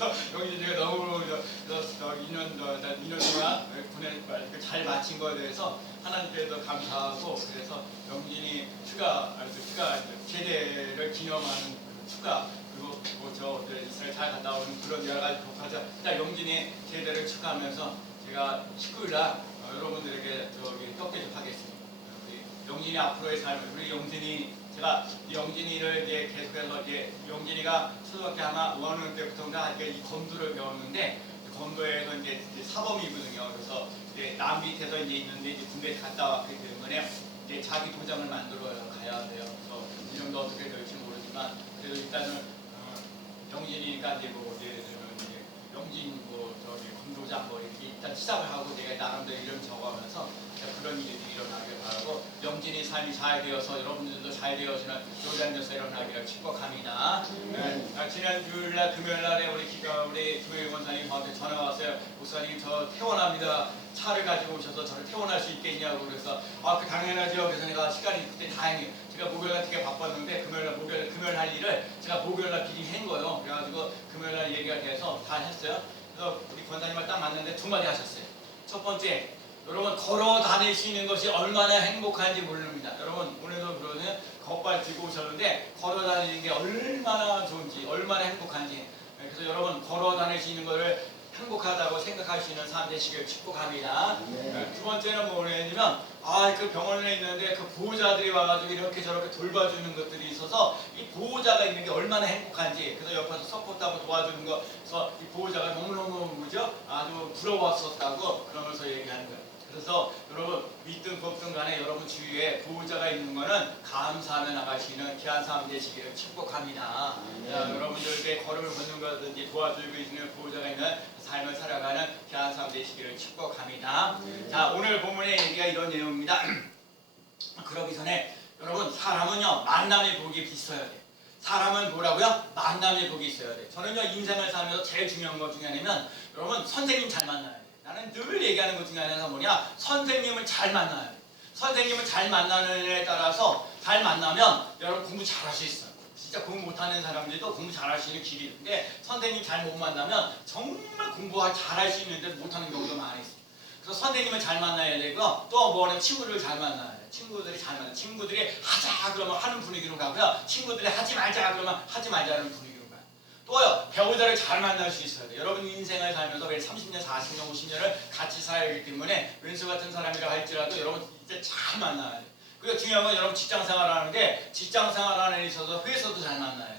그래서 영진이가 너무 2년 동안 군에 잘 마친 거에 대해서 하나님께도 감사하고, 그래서 영진이 휴가 제대를 기념하는 휴가, 그리고 이스라엘 잘 갔다 오는 그런 여러 가지 복하자. 일단 영진이 제대를 축하하면서 제가 19일 날 여러분들에게 떡대 좀 하겠습니다. 우리 영진이 앞으로의 삶을, 우리 영진이, 제가 영진이를 이제 계속해서 영진이가 초등학교 아마 5학년 때부터인가 이 검도를 배웠는데, 검도에서 이제 사범이거든요. 그래서 이제 남 밑에서 이제 있는데 이제 군대에 갔다 왔기 때문에 이제 자기 도장을 만들어 가야 돼요. 그래서 이름도 어떻게 될지 모르지만, 그래도 일단은 영진이니까 이제 예를 들면 이제 영진 검도장 이렇게 일단 시작을 하고 내가 나름대로 이름 적어가면서 그런 일이 일어나길 바라고, 영진이 삶이 잘 되어서 여러분들도 잘 되어지는 요단에서 일어나기를 축복합니다. 지난 주일날 금요일날에 우리 김효일 권사님 저한테 전화 왔어요. 목사님 저 퇴원합니다. 차를 가지고 오셔서 저를 퇴원할 수 있겠냐고. 그래서 당연하죠. 그래서 내가 시간이 그때 다행히 제가 목요일날 되게 바빴는데 금요일 할 일을 제가 목요일날 미리 한 거예요. 그래가지고 금요일날 얘기가 돼서 다 했어요. 그래서 우리 권사님을 딱 만났는데 두 마디 하셨어요. 첫 번째, 여러분 걸어 다닐 수 있는 것이 얼마나 행복한지 모릅니다. 여러분 오늘도 그러는 겉발 들고 오셨는데 걸어 다니는 게 얼마나 좋은지, 얼마나 행복한지. 그래서 여러분 걸어 다닐 수 있는 것을 행복하다고 생각할 수 있는 삶 되시길 축복합니다. 두 번째는 뭐냐면 그 병원에 있는데 그 보호자들이 와가지고 이렇게 저렇게 돌봐주는 것들이 있어서 이 보호자가 있는 게 얼마나 행복한지, 그래서 옆에서 서포트하고 도와주는 거, 그래서 이 보호자가 너무너무 아주 부러웠었다고 그러면서 얘기하는 거예요. 그래서 여러분 믿든 걷든 간에 여러분 주위에 보호자가 있는 거는 감사하며 나갈 수 있는 귀한 삶 되시기를 축복합니다. 여러분들에게 걸음을 걷는 것든지 도와주고 있는 보호자가 있는 삶을 살아가는 귀한 삶 되시기를 축복합니다. 자, 오늘 본문의 얘기가 이런 내용입니다. 그러기 전에 여러분, 사람은요 만남의 복이 있어야 돼. 사람은 뭐라고요? 만남의 복이 있어야 돼. 저는요 인생을 살면서 제일 중요한 것 중에 하나는 여러분 선생님 잘 만나야 돼. 나는 늘 얘기하는 것 중에 하나가 뭐냐? 선생님을 잘 만나야 돼. 선생님을 잘 만나는 에 따라서 잘 만나면 여러분 공부 잘할 수 있어요. 진짜 공부 못하는 사람들도 공부 잘할 수 있는 길이 있는데, 선생님 잘 못 만나면 정말 공부 잘할 수 있는데 못하는 경우도 많이 있어요. 그래서 선생님을 잘 만나야 되고, 또 뭐냐면 친구를 잘 만나야 돼요. 친구들이 잘 만나. 친구들이 하자 그러면 하는 분위기로 가고요. 친구들이 하지 말자 그러면 하지 말자는 분위기로 가요. 또요, 배우자를 잘 만날 수 있어야 돼요. 여러분 인생을 살면서 왜 30년, 40년, 50년을 같이 살기 때문에 왼수 같은 사람이라 할지라도 여러분 진짜 잘 만나야 돼요. 그리고 중요한 건 여러분 직장생활을 하는데, 직장생활 안에 있어서 회사도 잘 만나야 돼요.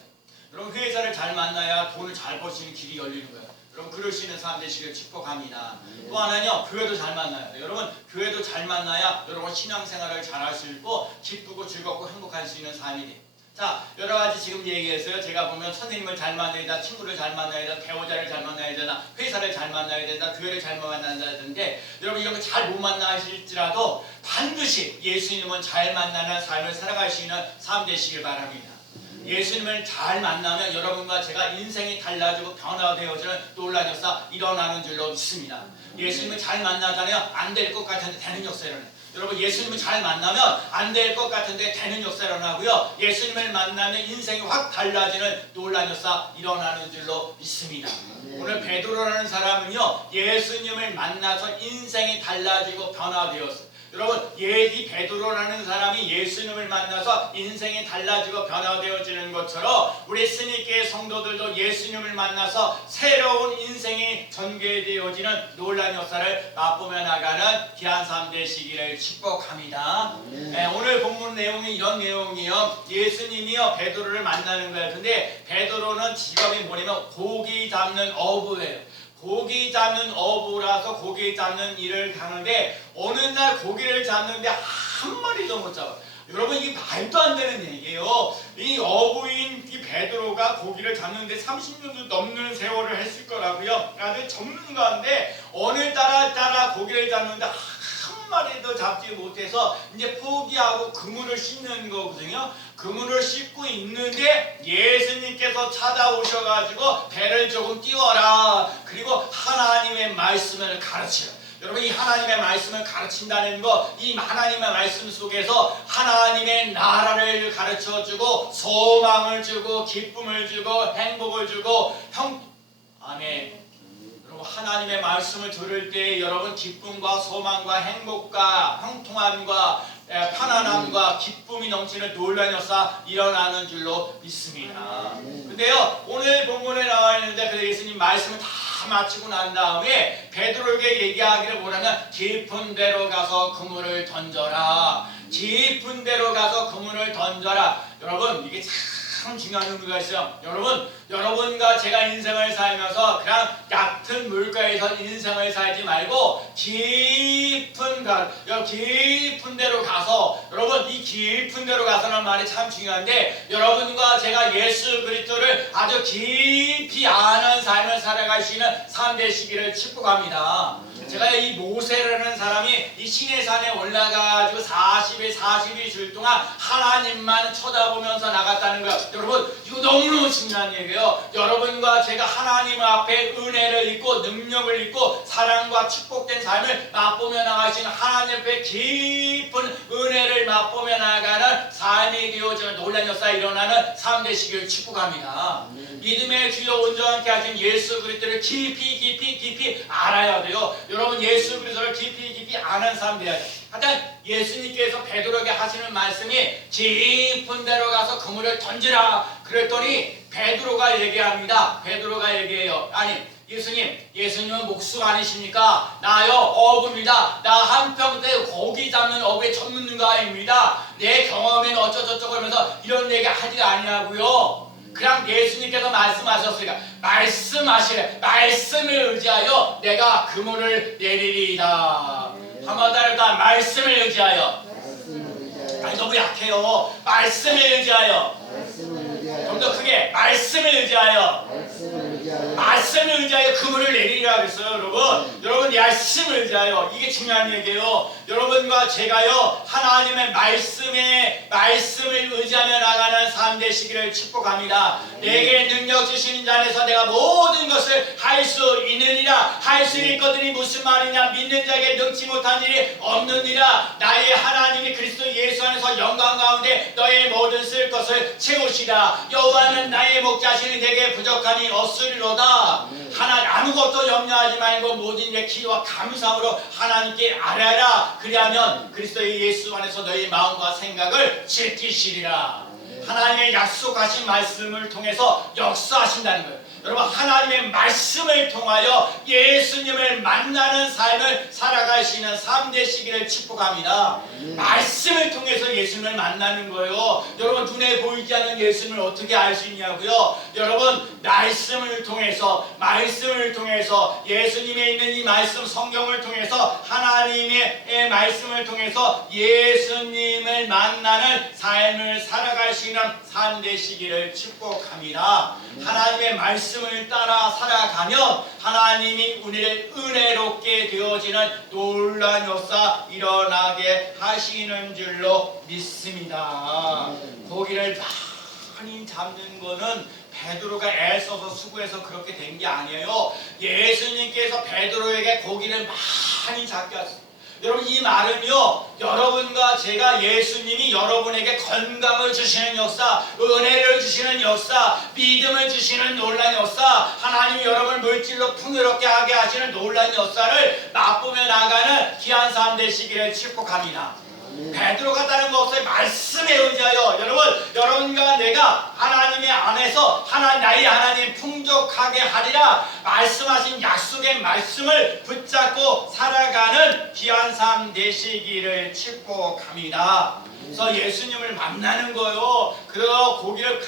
여러분 회사를 잘 만나야 돈을 잘 벌 수 있는 길이 열리는 거예요. 여러분 그럴 수 있는 사람 되시길 축복합니다. 또 하나는요, 교회도 잘 만나야 돼요. 여러분 교회도 잘 만나야 여러분 신앙생활을 잘 할 수 있고 기쁘고 즐겁고 행복할 수 있는 삶이 돼요. 자, 여러 가지 지금 얘기했어요. 제가 보면 선생님을 잘 만나야 된다, 친구를 잘 만나야 된다, 배우자를 잘 만나야 된다, 회사를 잘 만나야 된다, 교회를 잘 만나야되는데, 여러분 이런 거 잘 못 만나실지라도 반드시 예수님은 잘 만나는 삶을 살아갈 수 있는 삶 되시길 바랍니다. 예수님을 잘 만나면 여러분과 제가 인생이 달라지고 변화되어지는 놀라운 역사 일어나는 줄로 믿습니다. 예수님을 잘 만나잖아요. 안 될 것 같은데 되는 역사 일어나요. 여러분 예수님을 잘 만나면 안 될 것 같은데 되는 역사 일어나고요. 예수님을 만나면 인생이 확 달라지는 놀라운 역사 일어나는 줄로 믿습니다. 오늘 베드로라는 사람은요, 예수님을 만나서 인생이 달라지고 변화되었어요. 여러분 이 베드로라는 사람이 예수님을 만나서 인생이 달라지고 변화되어지는 것처럼 우리 스님교회 성도들도 예수님을 만나서 새로운 인생이 전개되어지는 놀라운 역사를 맛보며 나가는 귀한 삶 되시기를 축복합니다. 오늘 본문 내용이 이런 내용이요. 예수님이요 베드로를 만나는 거예요. 근데 베드로는 직업이 뭐냐면 고기 잡는 어부예요. 고기 잡는 어부라서 고기 잡는 일을 하는데, 어느 날 고기를 잡는데 한 마리도 못 잡아요. 여러분 이게 말도 안 되는 얘기예요. 이 어부인 이 베드로가 고기를 잡는데 30년도 넘는 세월을 했을 거라고요. 아주 전문가인데 오늘따라 고기를 잡는데 한 마리도 잡지 못해서 이제 포기하고 그물을 씻는 거거든요. 그물을 씻고 있는데 예수님께서 찾아오셔가지고 배를 조금 띄워라. 그리고 하나님의 말씀을 가르쳐요. 여러분 이 하나님의 말씀을 가르친다는 거, 이 하나님의 말씀 속에서 하나님의 나라를 가르쳐주고 소망을 주고 기쁨을 주고 행복을 주고 말씀을 들을 때 여러분 기쁨과 소망과 행복과 형통함과 편안함과 기쁨이 넘치는 놀라운 역사 일어나는 줄로 믿습니다. 근데요, 오늘 본문에 나와 있는데 그 예수님 말씀을 다 마치고 난 다음에 베드로에게 얘기하기를 뭐냐면 깊은 데로 가서 그물을 던져라. 깊은 데로 가서 그물을 던져라. 여러분, 이게 참 중요한 의미가 있어요. 여러분과 제가 인생을 살면서 그냥 얕은 물가에서 인생을 살지 말고 깊은 데로 가서, 여러분, 이 깊은 데로 가서는 말이 참 중요한데, 여러분과 제가 예수 그리스도를 아주 깊이 아는 삶을 살아갈 수 있는 삶 되시기를 축복합니다. 제가 이 모세라는 사람이 이 시내산에 올라가가지고 40일 동안 하나님만 쳐다보면서 나갔다는 거예요. 여러분, 이거 너무너무 중요한 얘기예요. 여러분과 제가 하나님 앞에 은혜를 입고 능력을 입고 사랑과 축복된 삶을 맛보며 나가시는 하나님 앞에 깊은 은혜를 맛보며 나가는 삶이 되어지는 놀라운 역사가 일어나는 삶 되시기를 축복합니다. 믿음의 주여 온전케 하신 예수 그리스도를 깊이 알아야 돼요. 여러분, 예수 그리스도를 깊이 아는 사람 돼야 돼요. 하여튼 예수님께서 베드로에게 하시는 말씀이 깊은 데로 가서 그물을 던지라 그랬더니 베드로가 얘기합니다. 베드로가 얘기해요. 아니, 예수님은 목수 아니십니까? 나요 어부입니다. 나 한평생 고기 잡는 어부의 전문가입니다. 내 경험에는 어쩌저쩌고 하면서 이런 얘기 하지가 아니라고요. 그냥 예수님께서 말씀하셨으니까 말씀을 의지하여 내가 그물을 내리리이다. 한번 따라할까? 말씀을 의지하여. 아니, 너무 약해요. 말씀을 의지하여. 좀 더 크게 말씀을 의지하여. 말씀을 의지하여 그물을 내리리라 그랬어요. 여러분 말씀을 의지하여. 이게 중요한 얘기예요. 여러분과 제가요 하나님의 말씀을 의지하며 나가는 삶 되시기를 축복합니다. 내게 능력 주시는 자 안에서 내가 모든 것을 할 수 있느니라. 할 수 있거든이 무슨 말이냐? 믿는 자에게 능치 못한 일이 없느니라. 나의 하나님이 그리스도 예수 안에서 영광 가운데 너의 모든 쓸 것을 채우시라. 여호와는 나의 목자시니 내게 부족하니 없으리로다. 아무것도 염려하지 말고 모든 일에 기도와 감사함으로 하나님께 아뢰라. 그리하면 그리스도의 예수 안에서 너희 마음과 생각을 지키시리라. 하나님의 약속하신 말씀을 통해서 역사하신다는 거예요. 여러분, 하나님의 말씀을 통하여 예수님을 만나는 삶을 살아갈 수 있는 삶 되시기를 축복합니다. 말씀을 통해서 예수님을 만나는 거예요. 여러분, 눈에 보이지 않는 예수님을 어떻게 알 수 있냐고요? 여러분, 말씀을 통해서 예수님의 있는 이 말씀 성경을 통해서 하나님의 말씀을 통해서 예수님을 만나는 삶을 살아갈 수 있는 삶 되시기를 축복합니다. 하나님의 말씀을 따라 살아가면 하나님이 우리를 은혜롭게 되어지는 놀라운 역사 일어나게 하시는 줄로 믿습니다. 고기를 많이 잡는 거는 베드로가 애써서 수고해서 그렇게 된 게 아니에요. 예수님께서 베드로에게 고기를 많이 잡게 하셨어요. 여러분, 이 말은요, 여러분과 제가 예수님이 여러분에게 건강을 주시는 역사, 은혜를 주시는 역사, 믿음을 주시는 놀라운 역사, 하나님이 여러분을 물질로 풍요롭게 하게 하시는 놀라운 역사를 맛보며 나가는 귀한 삶 되시기를 축복합니다. 베드로가 다른 거 없어요. 말씀에 의지하여. 여러분과 내가 하나님의 안에서 나의 하나님 풍족하게 하리라 말씀하신 약속의 말씀을 붙잡고 살아가는 귀한 삶 되시기를 축복합니다. 그래서 예수님을 만나는 거요. 그래서 고기를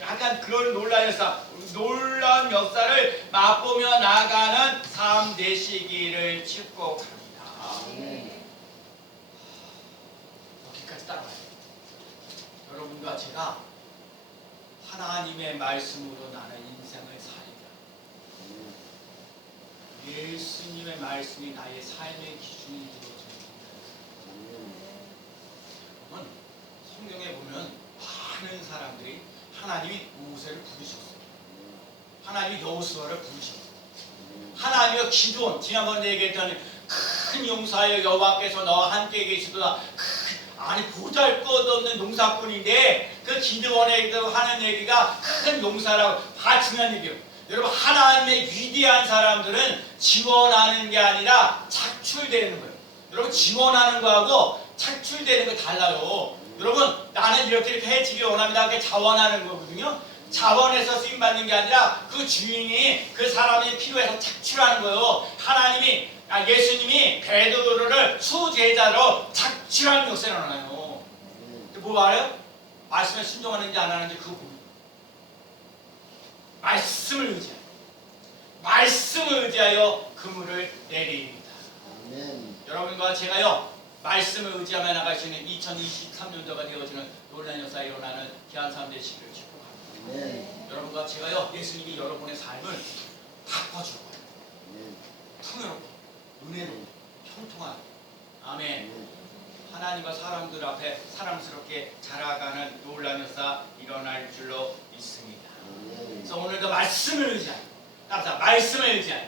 약간 그런 놀라운 역사를 맛보며 나가는 삶 되시기를 축복합니다. 따라가요. 여러분과 제가 하나님의 말씀으로 나는 인생을 살리라. 예수님의 말씀이 나의 삶의 기준이 되어집니다. 여러분, 성경에 보면 많은 사람들이 하나님이 모세를 부르셨어요. 하나님이 여호수아를 부르셨어요. 하나님의 기도원, 지난번에 얘기했던 큰 용사여 여호와께서 너와 함께 계시도다. 아니, 보잘것없는 용사꾼인데 그 기드원에 하는 얘기가 큰 용사라고 다 중요한 얘기예요. 여러분 하나님의 위대한 사람들은 지원하는 게 아니라 착출되는 거예요. 여러분 지원하는 거하고 착출되는 거 달라요. 여러분 나는 이렇게 해지기 원합니다. 그게 자원하는 거거든요. 자원해서 쓰임받는 게 아니라 그 주인이 그 사람이 필요해서 착출하는 거예요. 예수님이 베드로를 수제자로 착출하는 역사를 나눠요. 뭐 말해요? 말씀에 순종하는지 안 하는지 그거 봅니다. 말씀을 의지하여 말씀을 의지하여 그물을 내리입니다. 여러분과 제가요 말씀을 의지하며 나갈 수 있는 2023년도가 되어지는 놀라운 역사에 일어나는 귀한 삶 되시기를 축복합니다. 여러분과 제가요 예수님이 여러분의 삶을 바꿔줄 거예요. 풍요롭게 은혜롭게 형통하게 아멘. 하나님과 사람들 앞에 사랑스럽게 자라가는 놀라운 역사 일어날 줄로 믿습니다. 그래서 오늘도 말씀을 의지하여 따라서 말씀을 의지하여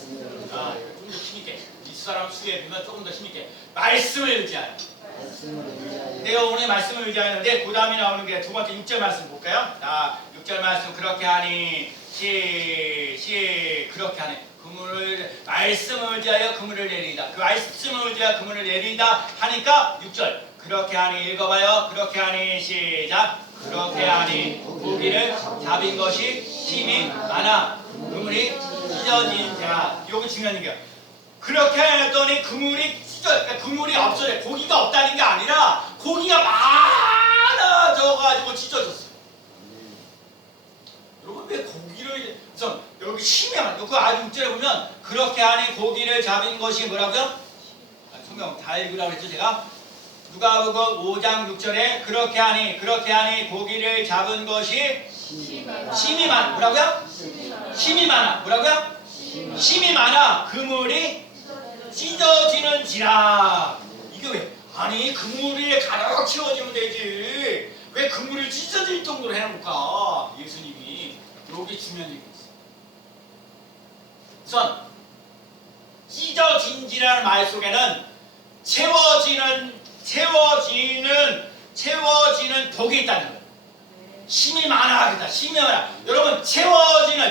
좀 더 힘있게 이 사람 수에 비면 조금 더 힘있게 말씀을 의지하여 내가 오늘 말씀을 의지하는데 그 다음에 나오는 게 두 번째 6절 말씀 볼까요? 자 6절 말씀 그렇게 하니 그렇게 하니 그물을 말씀을 의지하여 그물을 내리다. 그 말씀을 의지하여 그물을 내린다 하니까 6절 그렇게 하니 읽어봐요. 그렇게 하니 시작. 그렇게 하니 고기를 잡은 것이 힘이 많아 그물이 찢어진지라. 요거 중요한 얘기야. 그렇게 했더니 그물이 그러니까 그물이 없어져. 고기가 없다는 게 아니라 고기가 많아져가지고 찢어졌어요. 여러분 왜 고기를 여기 힘이 많아. 그 아주 6절에 보면 그렇게 하니 고기를 잡은 것이 뭐라고요? 성경 다 읽으라고 했죠 제가. 누가복음 5장 6절에 그렇게 하니 고기를 잡은 것이 힘이 많아. 뭐라고요? 힘이 많아. 뭐라고요? 힘이 많아. 그물이 찢어지는지라. 이게 왜? 아니 그물이 가득 채워지면 되지. 왜 그물이 찢어질 정도로 해놓을까? 예수님이 여기 중요한 얘기 있어요. 우선 찢어진지라는 말 속에는 채워지는 복이 있다는 거예요. 힘이 많아 하겠다. 힘이 많아. 여러분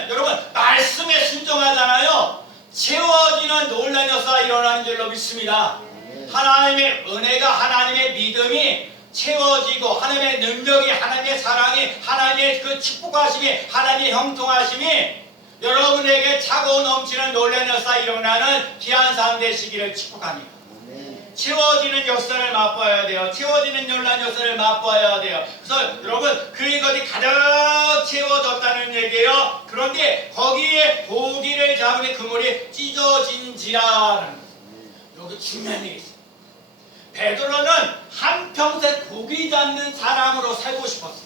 여러분 말씀에 순종하잖아요. 채워지는 놀라운 역사가 일어나는 줄로 믿습니다. 하나님의 은혜가 하나님의 믿음이 채워지고 하나님의 능력이 하나님의 사랑이 하나님의 그 축복하심이 하나님의 형통하심이 여러분에게 차고 넘치는 놀라운 역사 일어나는 귀한 삶 되시기를 축복합니다. 채워지는 역사를 맛봐야 돼요. 채워지는 놀라운 역사를 맛봐야 돼요. 그래서 여러분 그것이 가득 채워졌다는 얘기예요. 그런데 거기에 고기를 잡으니 그물이 찢어진지라는 여기 중요한 얘기 있어요. 베드로는 한평생 고기 잡는 사람으로 살고 싶었어요.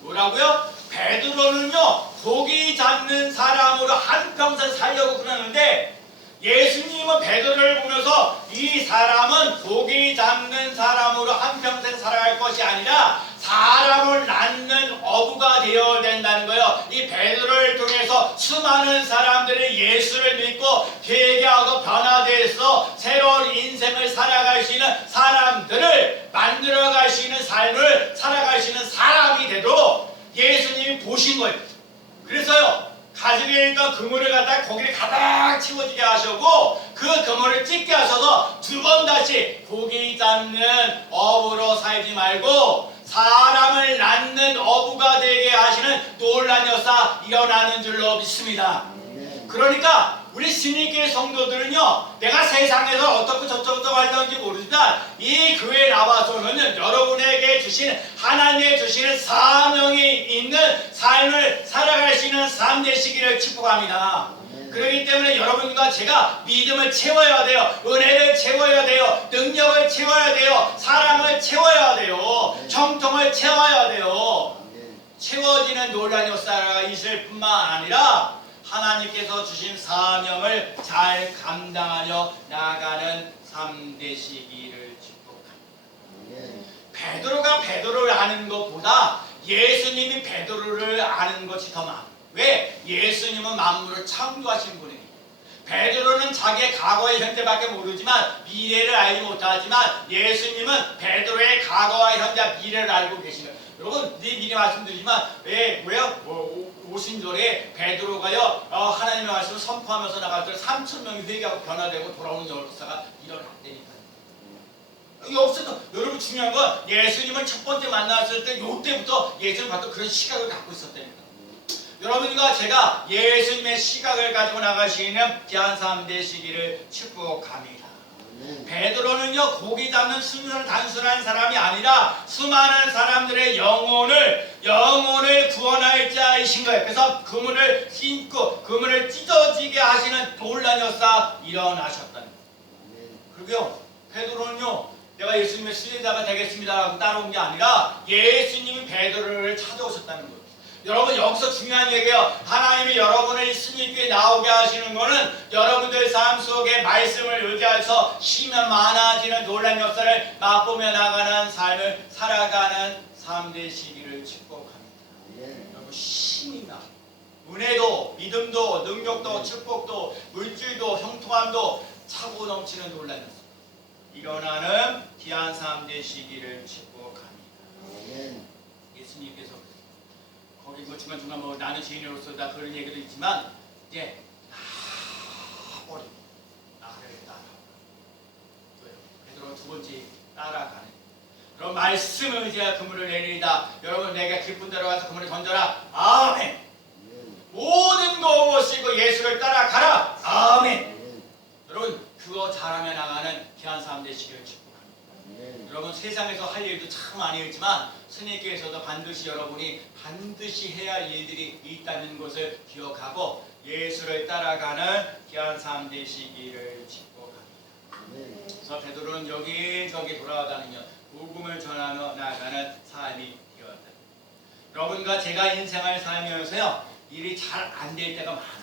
뭐라고요? 베드로는요 고기 잡는 사람으로 한평생 살려고 그러는데 예수님은 베드로를 보면서 이 사람은 고기 잡는 사람으로 한평생 살아갈 것이 아니라 사람을 낳는 어부가 되어야 된다는 거예요. 이 베드로를 통해서 수많은 사람들이 예수를 믿고 회개하고 변화돼서 새로운 인생을 살아갈 수 있는 사람들을 만들어갈 수 있는 삶을 살아갈 수 있는 사람이 되도록 예수님이 보신 거예요. 그래서요 가지고 있던 그물을 갖다가 고기를 가득 채워지게 하시고 그 그물을 찢게 하셔서 두 번 다시 고기 잡는 어부로 살지 말고 사람을 낳는 어부가 되게 하시는 놀라운 역사 일어나는 줄로 믿습니다. 그러니까 우리 신입교회 성도들은요 내가 세상에서 어떻게 저쩌고 하려는지 모르지만 이 교회에 나와서는 여러분에게 주신 하나님의 주시는 사명이 있는 삶을 살아갈 수 있는 삶 되시기를 축복합니다. 그렇기 때문에 여러분과 제가 믿음을 채워야 돼요. 은혜를 채워야 돼요. 능력을 채워야 돼요. 사랑을 채워야 돼요. 정통을 채워야 돼요. 채워지는 놀라운 역사가 있을 뿐만 아니라 하나님께서 주신 사명을 잘 감당하며 나아가는 삶 되시기를 축복합니다. 베드로가 베드로를 아는 것보다 예수님이 베드로를 아는 것이 더 많아요. 왜? 예수님은 만물을 창조하신 분이에요. 베드로는 자기의 과거의 현재밖에 모르지만 미래를 알지 못하지만 예수님은 베드로의 과거와 현재 미래를 알고 계신 거예요. 여러분 미리 말씀드리지만 왜요? 오신절에 베드로가요 하나님의 말씀을 선포하면서 나갈 때 3,000명이 회개하고 변화되고 돌아오는 역사가 일어났다니까요. 여기 없어도 여러분 중요한 건 예수님을 첫 번째 만났을 때 요때부터 예수님 봤던 그런 시각을 갖고 있었다니까. 여러분과 제가 예수님의 시각을 가지고 나가시는 귀한 삶 되시기를 축복합니다. 베드로는요 고기 잡는 단순한 사람이 아니라 수많은 사람들의 영혼을 구원할 자이신 거예요. 그래서 그물을 찢고 그물을 찢어지게 하시는 놀라운 역사 일어나셨다는 거예요. 그리고요 베드로는요 내가 예수님의 수제자가 되겠습니다라고 따라온 게 아니라 예수님이 베드로를 찾아오셨다는 거예요. 여러분 여기서 중요한 얘기예요. 하나님이 여러분을 승리교에 나오게 하시는 것은 여러분들 삶 속에 말씀을 의지해서 힘이 많아지는 놀라운 역사를 맛보며 나가는 삶을 살아가는 삶 되시기를 축복합니다. 여러분 힘이나 은혜도 믿음도 능력도 축복도 물질도 형통함도 차고 넘치는 놀라운 역사 일어나는 귀한 삶 되시기를 축복합니다. 예수님께서 거기 뭐 중간중간 뭐 나는 죄인으로서 다 그런 얘기도 있지만 이제 어린 나를 따라오라. 베드로가 두 번째 따라가는 그런 말씀을 이제 그물을 내리다. 여러분 내가 깊은 데로 가서 그물을 던져라. 아멘. 모든 것이고 예수를 따라가라. 아멘. 여러분 그거 잘하며 나가는 귀한 삶 되시기를 축복합니다. 여러분 세상에서 할 일도 참 많이 있지만 스님께서도 여러분이 반드시 해야 할 일들이 있다는 것을 기억하고 예수를 따라가는 귀한 삶 되시기를 축복합니다. 그래서 베드로는 여기저기 돌아다니며 복음을 전하며 나가는 삶이 되었다. 여러분과 제가 인생을 살면서요 일이 잘 안 될 때가 많아요.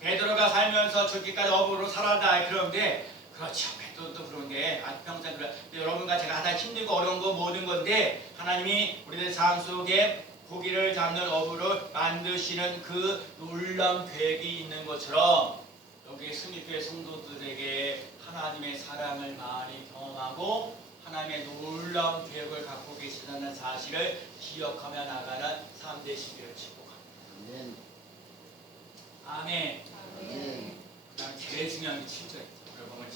베드로가 살면서 죽기까지 어부로 살았다 그런데 그렇죠. 베드로도 그런 게 평생 그래. 여러분과 제가 하다 힘들고 어려운 거 모든 건데 하나님이 우리들 삶 속에 고기를 잡는 어부를 만드시는 그 놀라운 계획이 있는 것처럼 여기 승리교회 성도들에게 하나님의 사랑을 많이 경험하고 하나님의 놀라운 계획을 갖고 계시다는 사실을 기억하며 나가는 삶 되시기를 축복합니다. 아멘. 그다음 제일 중요한 게 7절입니다. 오늘 보면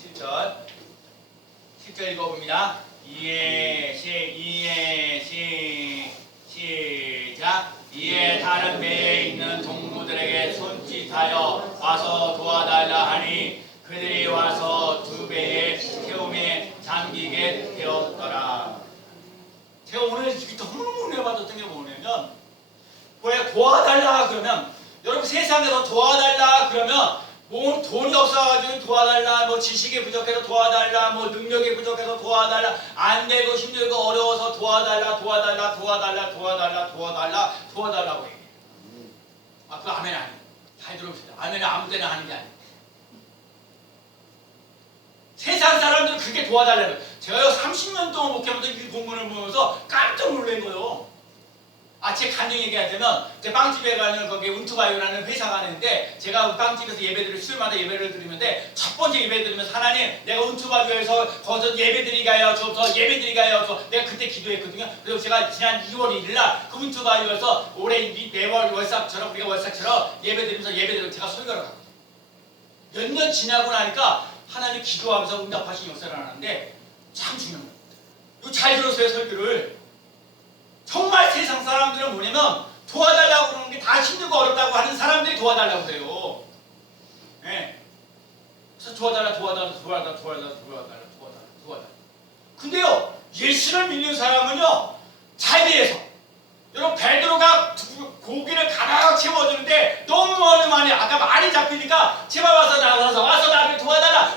7절 읽어봅니다. 시작. 이에 다른 배에 있는 동무들에게 손짓하여 와서 도와달라 하니 그들이 와서 두 배의 태움에 잠기게 되었더라. 제가 오늘 너무너무 은혜 받았던 게 뭐냐면 왜 도와달라 그러면 여러분 세상에서 도와달라 그러면 뭐 돈이 없어가지고 도와달라, 뭐 지식이 부족해서 도와달라, 뭐 능력이 부족해서 도와달라, 안 되고 힘들고 어려워서 도와달라고 얘기해요. 그거 아멘 아니에요. 잘 들어보세요. 아멘은 아무 때나 하는 게 아니에요. 세상 사람들은 그게 도와달라는 거예요. 제가요 30년 동안 목회하면서 이 본문을 보면서 깜짝 놀란 거예요. 제 간증 얘기하자면 제 빵집에 가는 거기 운투바이오라는 회사가 있는데 제가 빵집에서 예배드릴 수요일마다 예배를 드리는데 첫 번째 예배 드리면서 하나님 내가 운투바이오에서 거기서 예배드리게 하여 주옵소서 내가 그때 기도했거든요. 그래서 제가 지난 2월 1일 날 그 운투바이오에서 올해 매월 월삭처럼 우리가 월삭처럼 예배드리면서 예배드리고 제가 설교를 하거든요. 몇 년 지나고 나니까 하나님 기도하면서 응답하신 역사를 하는데 참 중요한 겁니다. 이거 잘 들었어요 설교를. 정말 세상 사람들은 뭐냐면 도와달라고 그러는 게 다 힘들고 어렵다고 하는 사람들이 도와달라고 그래요. 네. 그래서 도와달라. 근데요 예수를 믿는 사람은요 잘 돼서 여러분 베드로가 고기를 가득 채워주는데 너무 많이 아까 많이 잡히니까 제발 와서 나를 도와달라.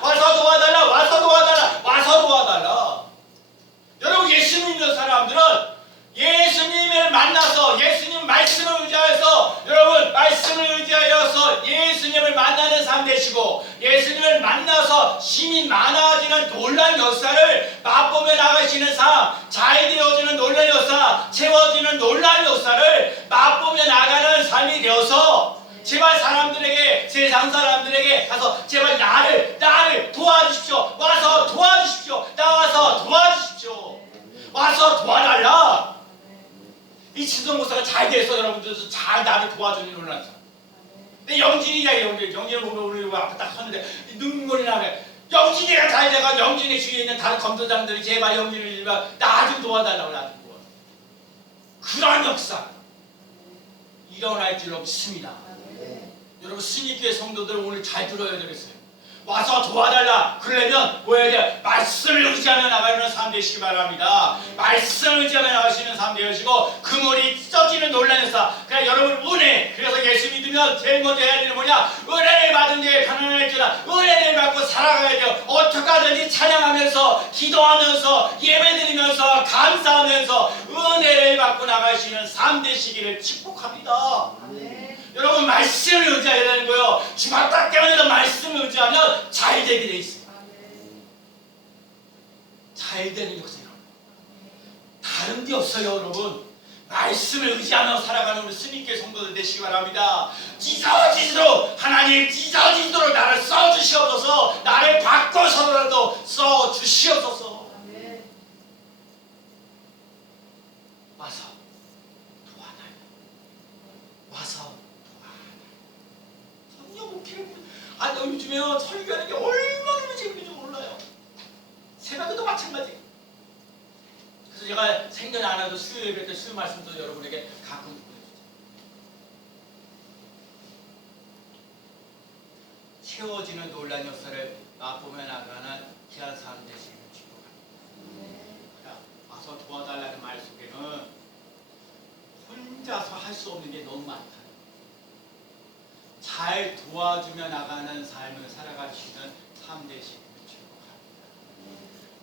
여러분 예수 믿는 사람들은 예수님을 만나서 예수님 말씀을 의지하여서 여러분 말씀을 의지하여서 예수님을 만나는 삶 되시고 예수님을 만나서 힘이 많아지는 놀라운 역사를 맛보며 나가시는 삶, 잘 되어지는 놀라운 역사, 채워지는 놀라운 역사를 맛보며 나가는 삶이 되어서 제발 사람들에게, 세상 사람들에게 가서 제발 나를 도와주십시오. 와서 도와주십시오. 나와서 도와주십시오. 와서 도와달라. 이 진성 목사가 잘 돼서 여러분들도 잘 나를 도와주는 놀란 사람. 근데 영진이는 보면 우리 앞에 딱 섰는데 눈물이 나네. 영진이가 잘 돼가 영진이 주위에 있는 다른 검도장들이 제발 영진이를 나 좀 도와달라고 나 좀 도와달라고. 그런 역사 일어날 줄로 믿습니다. 여러분 스님교회 성도들 오늘 잘 들어야 되겠어요. 와서 도와달라. 그러려면 뭐 해야 돼? 말씀을 의지하며 나가는 삶 되시기 바랍니다. 말씀을 의지하며 나가시는 삶 되시고 그물이 찢어지는 논란 역사. 그냥 여러분 은혜. 그래서 예수 믿으면 제일 먼저 해야 되는 뭐냐? 은혜를 받은 데 가난할지라 은혜를 받고 살아가야 돼요. 어떻게 하든지 찬양하면서 기도하면서 예배드리면서 감사하면서 은혜를 받고 나가시는 삶 되시기를 축복합니다. 여러분 말씀을 의지해야 되는 거예요. 주말딱 깨어나서 말씀을 의지하면 잘 되게 돼 있어요. 잘 되는 역사예요. 다른 게 없어요, 여러분. 말씀을 의지하며 살아가는 우리 스님께 성도들 되시기 바랍니다. 찢어지도록 하나님 찢어지도록 나를 써주시옵소서. 나를 바꿔서라도 써주시옵소서. 와서 도와달라. 와서 요즘에요 설교하는 게 얼마나 재밌는지 몰라요. 새벽에도 마찬가지. 그래서 제가 생전 안 해도 수요 예배 때 수요 말씀도 여러분에게 가끔 보여주죠. 채워지는 놀란 역사를 맛보며 나가는 귀한 삶 되시기를 축복합니다. 와서 도와달라는 말 속에는 혼자서 할 수 없는 게 너무 많다. 잘 도와주며 나가는 삶을 살아가시는 삶 되시기를 축복합니다.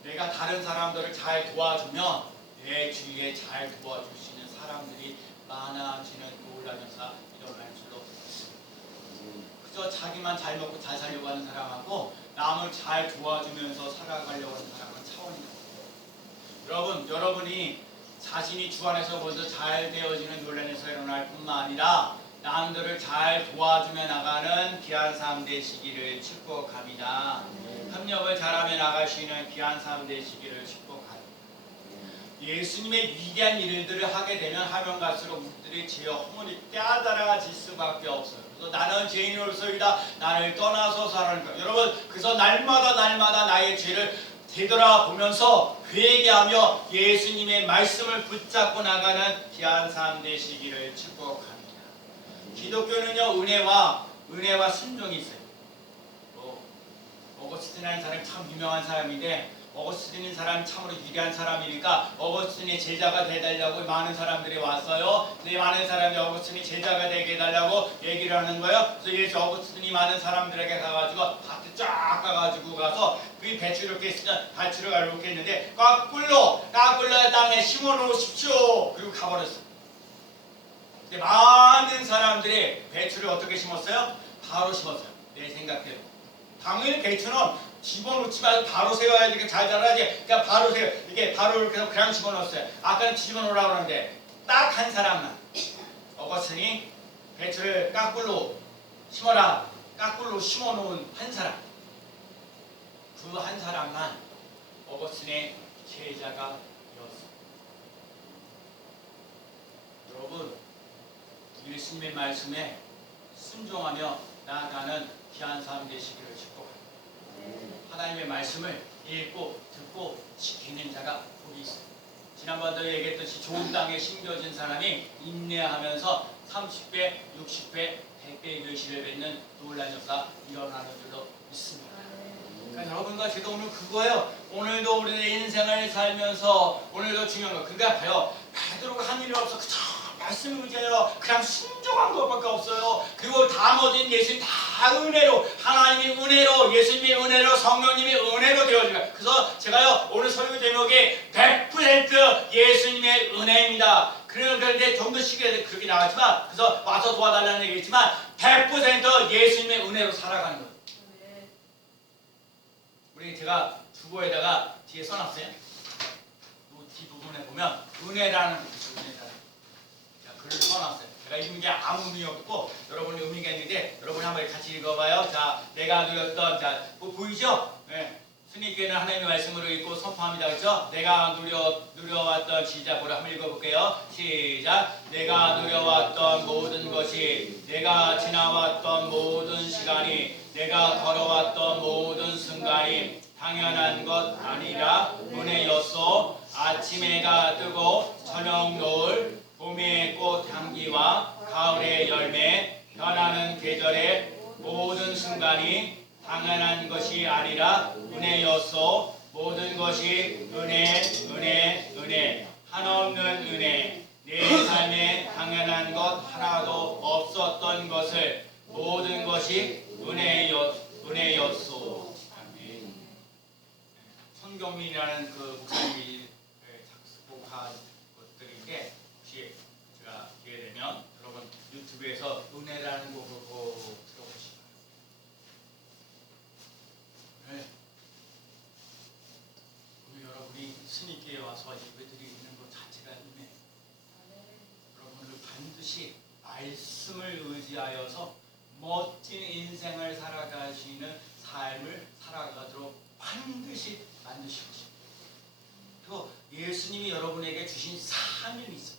내가 다른 사람들을 잘 도와주면 내 주위에 잘 도와주시는 사람들이 많아지는 놀라운 역사 일어날 줄로 믿습니다. 그저 자기만 잘 먹고 잘 살려고 하는 사람하고 남을 잘 도와주면서 살아가려고 하는 사람은 차원이 다릅니다. 여러분이 자신이 주 안에서 먼저 잘 되어지는 놀라운 역사 일어날 뿐만 아니라 남들을 잘 도와주며 나가는 귀한 삶 되시기를 축복합니다. 협력을 잘하며 나가시는 귀한 삶 되시기를 축복합니다. 예수님의 위대한 일들을 하게 되면 하면 갈수록 우리들의 죄와 허물이 깨달아질 수밖에 없어요. 그래서 나는 죄인으로서이다. 나를 떠나서 하라는 거예요. 여러분 그래서 날마다 나의 죄를 되돌아보면서 회개하며 예수님의 말씀을 붙잡고 나가는 귀한 삶 되시기를 축복합니다. 기독교는요 은혜와 순종이 있어요. 어거스틴이라는 사람이 참 유명한 사람인데 어거스틴인 사람이 참으로 위대한 사람이니까 어거스틴의 제자가 되달라고 많은 사람들이 왔어요. 근데 많은 사람이 어거스틴이 제자가 되게 해달라고 얘기를 하는 거예요. 그래서 예수 어거스틴이 많은 사람들에게 가가지고 밭에 쫙 가가지고 가서 그 배추를 이렇게 있으면 배추를 이렇게 했는데 깎굴로 땅에 심어 놓으십시오. 그리고 가버렸어요. 근데 많은 사람들이 배추를 어떻게 심었어요? 바로 심었어요. 내 생각대로. 당연히 배추는 집어넣지 말고 바로 세워야 이렇게 잘 자라지. 그냥 바로 이렇게 바로 이렇게 그냥 집어넣었어요. 아까는 집어넣으라고 하는데 딱 한 사람만 어거스틴이 배추를 깎굴로 심어라. 깎굴로 심어놓은 한 사람. 그 한 사람만 어거스틴의 제자가 되었어요. 여러분 예수님의 말씀에 순종하며 나아가는 귀한 삶 되시기를 축복합니다. 하나님의 말씀을 읽고 듣고 지키는 자가 복이 있어요. 지난번도 얘기했듯이 좋은 땅에 심겨진 사람이 인내하면서 30배, 60배, 100배의 결실을 맺는 놀라운 역사 일어나는 줄로 믿습니다. 그러니까 여러분과 저도 오늘 그거예요. 오늘도 우리의 인생을 살면서 오늘도 중요한 거. 그러니까 봐요. 베드로가 한 일이 없어. 그저 말씀을 의지해요. 그냥 순종한 것밖에 없어요. 그리고 나머지는 예수님 다 은혜로 하나님이 은혜로 예수님이 은혜로 성령님이 은혜로 되어집니다. 그래서 제가요 오늘 설교 제목이 100% 예수님의 은혜입니다. 그런데 좀 더 쉽게 그렇게 나왔지만 그래서 와서 도와달라는 얘기겠지만 100% 예수님의 은혜로 살아가는 거예요. 우리 제가 주보에다가 뒤에 써놨어요. 이 뒷부분에 보면 은혜라는 글이 있어요. 은혜라는 글을 써놨어요. 제가 읽은 게 아무 의미 없고 여러분이 의미가 있는데 여러분이 한번 같이 읽어봐요. 자, 내가 누렸던 자 보이죠? 네. 스님께는 하나님의 말씀으로 읽고 선포합니다. 그렇죠? 내가 누려왔던 시작 보라 한번 읽어볼게요. 시작. 내가 누려왔던 모든 것이 내가 지나왔던 모든 시간이 내가 걸어왔던 모든 순간이 당연한 것 아니라 은혜였소. 아침 해가 뜨고 저녁 노을 봄의 꽃 향기와 가을의 열매 변하는 계절의 모든 순간이 당연한 것이 아니라 은혜였소. 모든 것이 은혜 한없는 은혜. 내 삶에 당연한 것 하나도 없었던 것을 모든 것이 은혜였소. 아멘. 손경민이라는 그 목사님이 작곡한 것들인데 혹시 제가 기회 되면 여러분 유튜브에서 은혜라는 곡을 꼭 들어보시기 바랍니다. 네. 오늘 여러분이 스님께 와서 예배드리는 것 자체가 은혜. 여러분을 반드시 말씀을 의지하여서 멋진 인생을 살아가시는 삶을 살아가도록 반드시 만드시고 싶습니다. 또 예수님이 여러분에게 주신 사명이 있어요.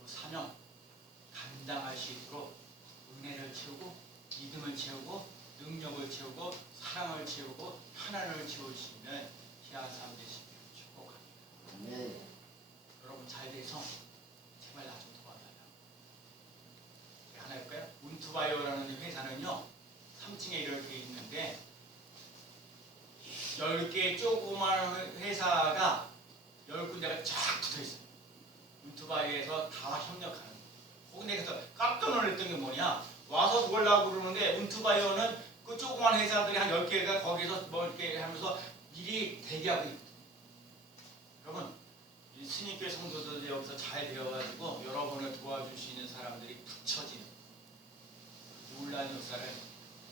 그 사명 감당할 수 있도록 은혜를 채우고 믿음을 채우고 능력을 채우고 사랑을 채우고 하나님을 채울 수 있는 귀한 삶 되시기를 축복합니다. 네. 여러분 잘 돼서 제발 나 좀 도와달라. 하나 해볼까요? 운투바이오라는 회사는요 3층에 이렇게 있는데 10개 조그만 회사가 10군데가 쫙 붙어있어요. 운투바이에서 다 협력하는 거예요. 거기 내가 깜짝 놀랐던 게 뭐냐, 와서 보려고 그러는데 운투바이오는 그 조그만 회사들이 한 10개가 거기서 뭐 이렇게 하면서 미리 대기하고 있거든요. 여러분 이 스님교회 성도들이 여기서 잘 되어가지고 여러분을 도와줄 수 있는 사람들이 붙여지는 놀라운 역사를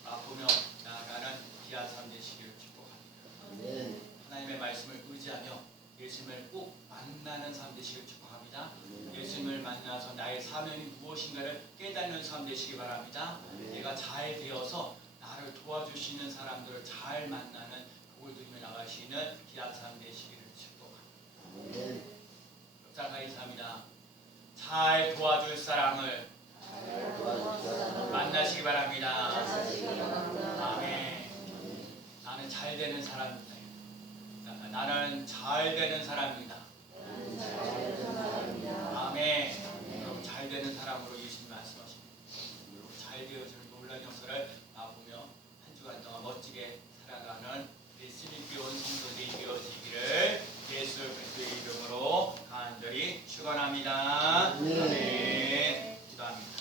맛보며 나아가는 귀한 삶 되시기를 축복합니다. 네. 하나님의 말씀을 의지하며 예수님을 꼭 만나는 삶 되시기를 축복합니다. 예수님을 만나서 나의 사명이 무엇인가를 깨닫는 삶 되시기 바랍니다. 내가 잘 되어서 나를 도와주시는 사람들을 잘 만나는 복을 누리며 나가시는 귀한 삶 되시기를 축복합니다. 자, 인사합니다. 잘 도와줄 사람을 만나시기 바랍니다. 아멘. 나는 잘 되는 사람입니다. 나는 잘 되는 사람입니다.